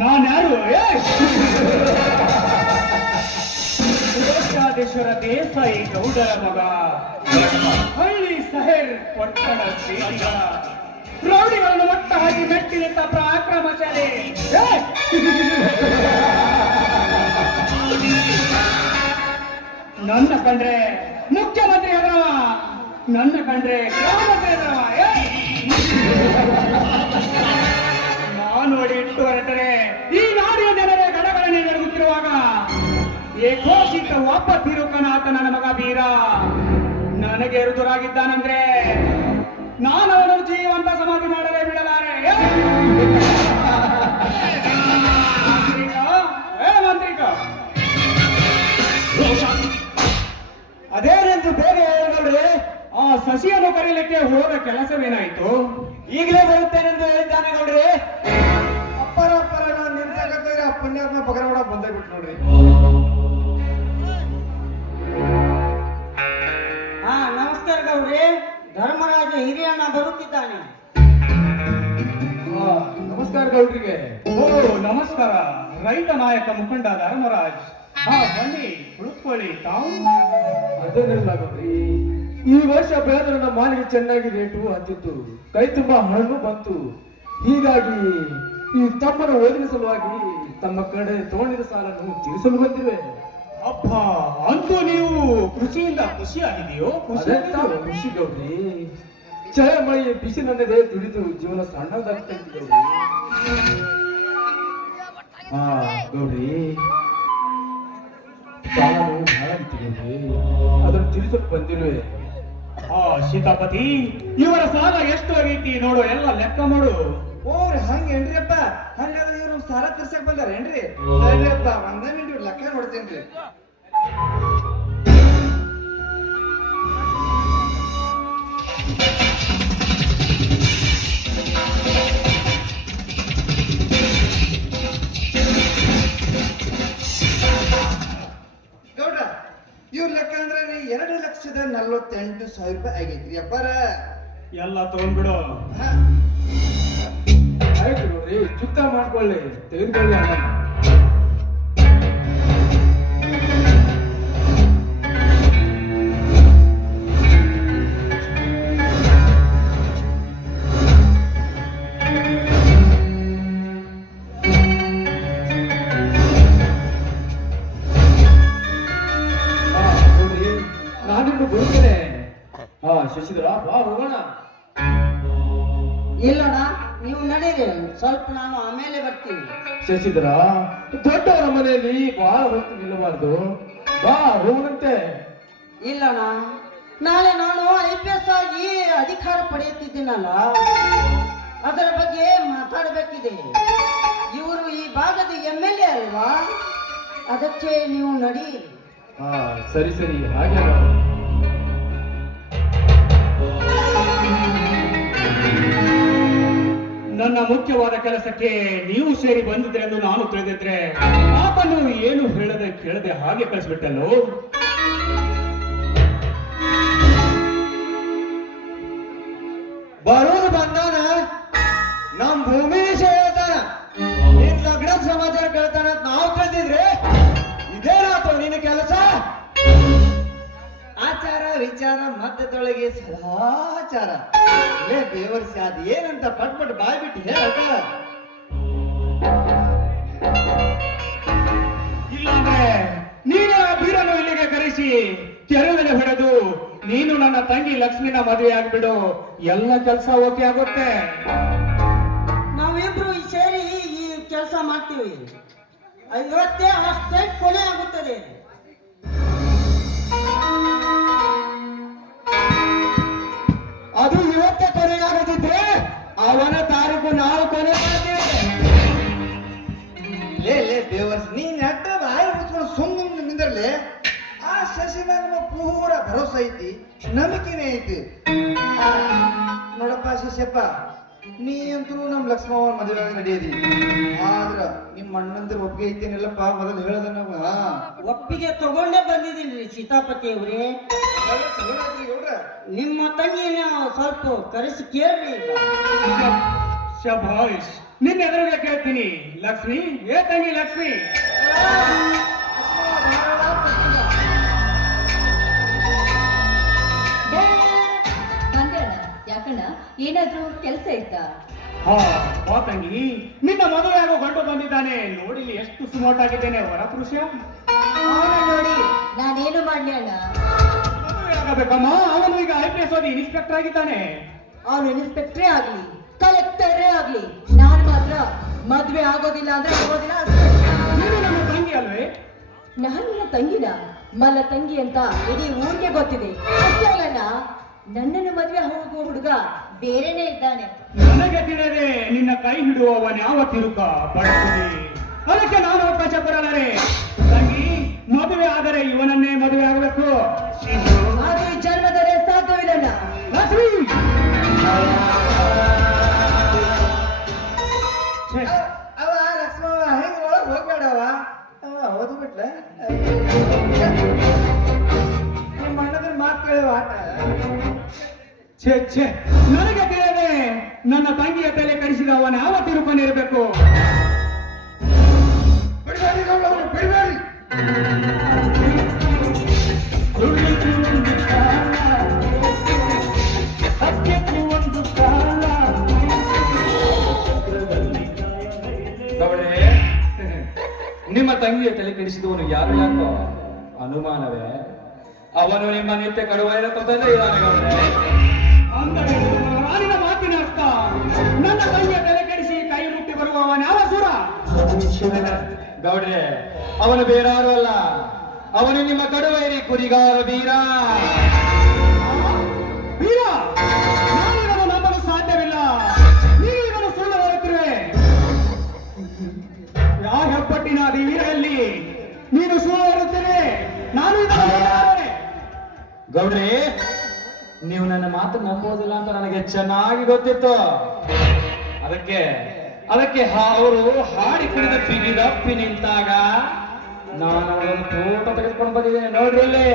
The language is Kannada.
ನಾನ್ಯಾರು? ಕೋಟ್ಯಾಧೀಶ್ವರ ದೇಸಾಯಿ ಗೌಡರ ಮಗ, ಹಳ್ಳಿ ಸಹೇರ್ ಪಟ್ಟಣ ಶ್ರೀಗ, ರೌಡಿಗಳನ್ನು ಮಟ್ಟ ಹಾಕಿ ಮೆಟ್ಟಿ ನಿಂತ ಪರಾಕ್ರಮಶಾಲಿ. ನನ್ನ ಕಂಡ್ರೆ ಮುಖ್ಯಮಂತ್ರಿ ಹೆದರವ, ನನ್ನ ಕಂಡ್ರೆ ಗೃಹಮಂತ್ರಿ ಹೆದರವ. ನಾನು ನೋಡಿ ಇಟ್ಟು ಹೊರಟರೆ ಈ ನಾಡಿನ ಜನರೇ ಗಡಗಡನೆ ನಡುಗುತ್ತಿರುವಾಗ ಏಕೋಚಿತ ಒಬ್ಬ ತಿರುಕನಾಥ ನನ್ನ ಮಗ ಬೀರ ನನಗೆ ಎದುರಾಗಿದ್ದಾನಂದ್ರೆ ನಾನು ಅವನನ್ನು ಜೀವಂತ ಸಮಾಧಿ ಮಾಡಲೇ ಬಿಡಲಾರೆ. ಮಂತ್ರಿಕ ಅದೇನೆಂದು ಬೇಗ ಹೇಳಿದ್ರೆ ಆ ಶಶಿಯನ್ನು ಕರೀಲಿಕ್ಕೆ ಹೋದ ಕೆಲಸವೇನಾಯ್ತು? ಈಗಲೇ ಬರುತ್ತೇನೆಂದು ಹೇಳಿದ್ದಾನೆ ನೋಡ್ರಿ. ಅಪ್ಪರ ನಾನು ನಿಲ್ಸಕತ್ತಿದ್ರೆ ಪುಣ್ಯಾತ್ಮ ಪಗರ ಕೂಡ ಬಂದೇ ಬಿಟ್ಟು ನೋಡ್ರಿ. ಹಾ ನಮಸ್ಕಾರ ಗೌಡ್ರಿ. ಧರ್ಮರಾಜ ಹಿರಿಯಣ್ಣ ಬರುತ್ತಿದ್ದಾನೆ. ನಮಸ್ಕಾರ ಗೌಡ್ರಿಗೆ. ಓ ನಮಸ್ಕಾರ. ರೈತ ನಾಯಕ ಮುಖಂಡ ಧರ್ಮರಾಜ್. ಹಾ ಬನ್ನಿ ಕುಳಿತುಕೊಳ್ಳಿ. ತಾವು? ಅದೇನಿಲ್ಲ ಗೌಡ್ರಿ, ಈ ವರ್ಷ ಬೆಳೆದ ನನ್ನ ಮಾಲಿಗೆ ಚೆನ್ನಾಗಿ ರೇಟು ಹತ್ತಿತ್ತು, ಕೈ ತುಂಬಾ ಹಣ್ಣು ಬಂತು. ಹೀಗಾಗಿ ಈ ತಮ್ಮನ ಓದಿನ ಸಲುವಾಗಿ ತಮ್ಮ ಕಡೆ ತಗೊಂಡಿದ್ದ ಸಾಲನ್ನು ತೀರಿಸಲು ಬಂದಿವೆ. ಅಪ್ಪ, ಅಂತೂ ನೀವು ಕೃಷಿಯಿಂದ ಖುಷಿಯಾಗಿದೆಯೋ? ಖುಷಿ ಗೌಡ್ರಿ. ಚಳ ಮಳೆ ಬಿಸಿ ನನ್ನದೇ ದುಡಿದು ಜೀವನ ಸಣ್ಣದಾಗ್ತದೆ ಗೌಡ್ರಿ. ಹಾ ಗೌಡ್ರಿ, ಸಾಲನು ಬಹಳ ಗೌಡ್ರಿ, ಅದನ್ನು ತೀರಿಸಲು ಬಂದಿರುವೆ. ಆ ಸೀತಾಪತಿ, ಇವರ ಸಾಲ ಎಷ್ಟು ಆಗೈತಿ ನೋಡು, ಎಲ್ಲ ಲೆಕ್ಕ ಮಾಡು. ಓರಿ ಹಂಗೇನ್ರಿಯಪ್ಪ? ಹಂಗಾದ್ರೆ ಇವ್ರು ಸಾಲ ತೀರ್ಸಕ್ ಬಂದಾರೇನ್ರಿ? ಅಪ್ಪ ಒಂದ ಮಿನಿಟ್ ಲೆಕ್ಕ ನೋಡ್ತೇನ್ರಿ. ಗೌಡ್ರ, ಇವ್ರ ಲೆಕ್ಕ ಅಂದ್ರೆ 2,48,000 ರೂಪಾಯಿ ಆಗೈತ್ರಿ ಅಪ್ಪಾರ. ಎಲ್ಲ ತಗೊಂಡ್ಬಿಡು. ಆಯ್ತು ನೋಡ್ರಿ, ಚುಕ್ತ ಮಾಡ್ಕೊಳ್ಳಿ, ತೆಗೆದುಕೊಳ್ಳಿ ಹಣ. ನಾನಿನ್ನು ಬರುತ್ತೇನೆ. ಶಶಿಧರ ಬಾ ಹೋಗೋಣ. ಇಲ್ಲಣ್ಣ, ನೀವು ನಡೀರಿ, ಸ್ವಲ್ಪ ನಾನು ಆಮೇಲೆ ಬರ್ತೀನಿ. ಶಶಿಧರ, ದೊಡ್ಡವರ ಮನೆಯಲ್ಲಿ ಬಹಳ ಹೊತ್ತು ನಿಲ್ಲಬಾರ್ದು, ಬಾ ಹೋಗಂತೆ. ಇಲ್ಲಣ್ಣ, ನಾಳೆ ನಾನು IPS ಆಗಿ ಅಧಿಕಾರ ಪಡೆಯುತ್ತಿದ್ದೀನಲ್ಲ, ಅದರ ಬಗ್ಗೆ ಮಾತಾಡಬೇಕಿದೆ. ಇವರು ಈ ಭಾಗದ MLA ಅಲ್ವಾ, ಅದಕ್ಕೆ ನೀವು ನಡೀರಿ. ಸರಿ ಸರಿ, ಹಾಗೆ ನನ್ನ ಮುಖ್ಯವಾದ ಕೆಲಸಕ್ಕೆ ನೀವು ಸೇರಿ ಬಂದಿದ್ರೆ ಎಂದು ನಾನು ತಿಳಿದಿದ್ರೆ ಆತನು ಏನು ಹೇಳದೆ ಕೇಳದೆ ಹಾಗೆ ಕಳಿಸ್ಬಿಟ್ಟಲ್ಲೋ. ಬರೋದು ಬಂದಾನ, ನಮ್ ಭೂಮಿ ವಿಷಯ ಹೇಳ್ತಾನ, ನಿನ್ ಲಗ್ನ ಸಮಾಚಾರ ಕೇಳ್ತಾನ ಅಂತ ನಾವು ತಿಳಿದಿದ್ರೆ ಇದೇನಾತು ನಿನ್ನ ಕೆಲಸ? ಆಚಾರ ವಿಚಾರ ಮಧ್ಯದೊಳಗೆ ಸದಾಚಾರ. ಬೇವರ್ಸಿ ಅದ್ ಏನಂತ ಪಟ್ ಬಾಯ್ ಬಿಟ್ಟು ಹೇಳಕ. ಇಲ್ಲಾಂದ್ರೆ ನೀನು ಆ ಬೀರನ್ನು ಇಲ್ಲಿಗೆ ಕರೆಸಿ ಕೆರವೆಲೆ ಹೊಡೆದು ನೀನು ನನ್ನ ತಂಗಿ ಲಕ್ಷ್ಮಿನ ಮದುವೆ ಆಗ್ಬಿಡು, ಎಲ್ಲ ಕೆಲಸ ಓಕೆ ಆಗುತ್ತೆ. ನಾವಿಬ್ರು ಸೇರಿ ಈ ಕೆಲಸ ಮಾಡ್ತೀವಿ. ಇವತ್ತೇ ಅಷ್ಟೇ ಕೊನೆ ಆಗುತ್ತದೆ. ಅದು ಇವತ್ತೇ ಕೊನೆಯಾಗದಿದ್ರೆ ಅವನ ತಾರೀಕು ನಾವು ಕೊನೆ ಮಾಡ್ತೀವಿ. ಲೇ ಬೇವರ್ಸ್, ನೀನ್ ಅಡ್ಡ ಬಾಯಿ ಮುಚ್ಕೊಂಡು ಸುಮ್ಮನೆ ನಿಂದಿರ್ಲಿ. ಆ ಶಶಿ ಮೇಲೆ ಪೂರ ಭರೋಸೆ ಐತಿ, ನಂಬಿಕೆನೇ ಐತಿ. ನೋಡಪ್ಪ ಶಶಿಯಪ್ಪ, ನೀ ಅಂತೂ ನಮ್ ಲಕ್ಷ್ಮವ್ವನ ಮದುವೆ ನಡೆಯದಿ, ಆದ್ರ ನಿಮ್ ಅಣ್ಣಂದ್ರ ಒಪ್ಪಿಗೆ ಐತೇನಿಲ್ಲಪ್ಪ ಮೊದಲು ಹೇಳದ ನಾವು. ಒಪ್ಪಿಗೆ ತಗೊಂಡೇ ಬಂದಿದ್ದೀನಿ ಸೀತಾಪತಿ ಅವ್ರೆ. ನಿಮ್ಮ ತಂಗಿನ ಸ್ವಲ್ಪ ಕರೆಸಿ ಕೇಳ್ರಿ. ಶಭಾಷ್, ನಿನ್ನ ಎದುರಿಗೆ ಕೇಳ್ತೀನಿ, ಲಕ್ಷ್ಮಿ ಏ ತಂಗಿ ಲಕ್ಷ್ಮಿ, ಬಂದಣ್ಣ. ಯಾಕಣ್ಣ, ಏನಾದ್ರೂ ಕೆಲಸ ಇತ್ತಾ? ಹಾ ಬಾ ತಂಗಿ, ನಿನ್ನ ಮದುವೆ ಆಗೋ ಗಂಡು ಬಂದಿದ್ದಾನೆ. ನೋಡಿಲಿ ಎಷ್ಟು ಸುಮೋಟಾಗಿದ್ದೇನೆ ವರ ಪುರುಷ. ಅವನ ನೋಡಿ ನಾನೇನು ಮಾಡ್ಲಿ ಅಣ್ಣ? ಮದುವೆ ಆಗಬೇಕಮ್ಮ. ಅವನು ಈಗ IPS ಓದಿ ಇನ್ಸ್ಪೆಕ್ಟರ್ ಆಗಿದ್ದಾನೆ. ಅವನು ಇನ್ಸ್ಪೆಕ್ಟ್ರೇ ಆಗ್ಲಿ, ಕಲೆಕ್ಟರೇ ಆಗ್ಲಿ, ನಾನು ಮಾತ್ರ ಮದ್ವೆ ಆಗೋದಿಲ್ಲ ಅಂದ್ರೆ ಆಗೋದಿಲ್ಲ ಅಷ್ಟೇ. ನೀನು ನಮ್ಮ ತಂಗಿ ಅಲ್ವೇ? ನಾನು ನನ್ನ ತಂಗಿನ ಮಲ್ಲ ತಂಗಿ ಅಂತ ಇಡೀ ಊರಿಗೆ ಗೊತ್ತಿದೆ. ಅಷ್ಟೇ ಅಲ್ಲಣ್ಣ, ನನ್ನನ್ನು ಮದ್ವೆ ಹೋಗುವ ಹುಡುಗ ಬೇರೆನೇ ಇದ್ದಾನೆ. ನನಗೆ ತಿಳಿಯದೆ ನಿನ್ನ ಕೈ ಹಿಡುವವನ ಯಾವ ತಿರುಕ ಬಳಸುವೆ. ಅದಕ್ಕೆ ನಾನು ಅವಕಾಶ ಕೊಡಲಾರೆ. ತಂಗಿ, ಮದುವೆ ಆದರೆ ಇವನನ್ನೇ ಮದುವೆ ಆಗಬೇಕು. ಅದು ಈ ಜನ್ಮದಲ್ಲಿ ಸಾಧ್ಯವಿಲ್ಲಣ್ಣ. ಲಕ್ಷ್ಮಿ! ಛೆ, ಅವ ಲಕ್ಷ್ಮವ ಹೆಂಗ್ ಒಳಗ್ ಹೋಗ್ಬೇಡವ. ಅವ ಓದು ಬಿಟ್ಲೆ ನಿಮ್ಮ ಅಣ್ಣದ್ರ ಮಾತು ಕೇಳುವ ಆಟ. ಛೆ, ಛೆ, ನನಗೆ ತಿಳಿಯದೆ ನನ್ನ ತಂಗಿಯ ತಲೆ ಕಡಿಸಿದ ಅವನ ಯಾವ ತಿರುಪನಿರಬೇಕು. ಬಿಡಬೇಡಿ. ಗೌಡೆ, ನಿಮ್ಮ ತಂಗಿಯ ತಲೆ ಕೆಡಿಸಿದವನು ಯಾರು ಯಾಕೋ ಅನುಮಾನವೇ? ಅವನು ನಿಮ್ಮ ನಿತ್ಯ ಕಡುವಾಯ ತಂದಲ್ಲೇ ಇದ್ದಾನೆ ಗೌಡೆ. ಅಂದರೆ ರಾಣಿನ ಮಾತಿನ ಅರ್ಥ ನನ್ನ ತಂಗಿಯ ತಲೆ ಕೆಡಿಸಿ ಕೈ ಮುಟ್ಟಿ ಬರುವ ಅವನ ಯಾವ ಸುರ. ಗೌಡ್ರೆ, ಅವನು ಬೇರಾರು ಅಲ್ಲ, ಅವನು ನಿಮ್ಮ ಕಡುವೈರಿ ಕುರಿಗಾರ ವೀರ. ವೀರ, ನಾನಿವನು ನಂಬಲು ಸಾಧ್ಯವಿಲ್ಲ. ನೀವು ಇವನು ಸುಳ್ಳು ಹೇಳುತ್ತಿರುವೆ. ಯಾವ ಹೆಬ್ಬಟ್ಟಿನ ವೀರಲ್ಲಿ ನೀನು ಸುಳ್ಳು ಹೇಳುತ್ತೇನೆ. ನಾನು ಇದನ್ನು ನಂಬಲಾರೆ. ಗೌಡ್ರೆ, ನೀವು ನನ್ನ ಮಾತು ನಂಬೋದಿಲ್ಲ ಅಂತ ನನಗೆ ಚೆನ್ನಾಗಿ ಗೊತ್ತಿತ್ತು. ಅದಕ್ಕೆ ಅವರು ಹಾಡಿ ಕುಡಿದ ಬಿಗಿದಪ್ಪಿ ನಿಂತಾಗ ನಾನು ಒಂದು ಫೋಟೋ ತೆಗೆದುಕೊಂಡು ಬಂದಿದ್ದೇನೆ, ನೋಡ್ರಿ ಇಲ್ಲಿ.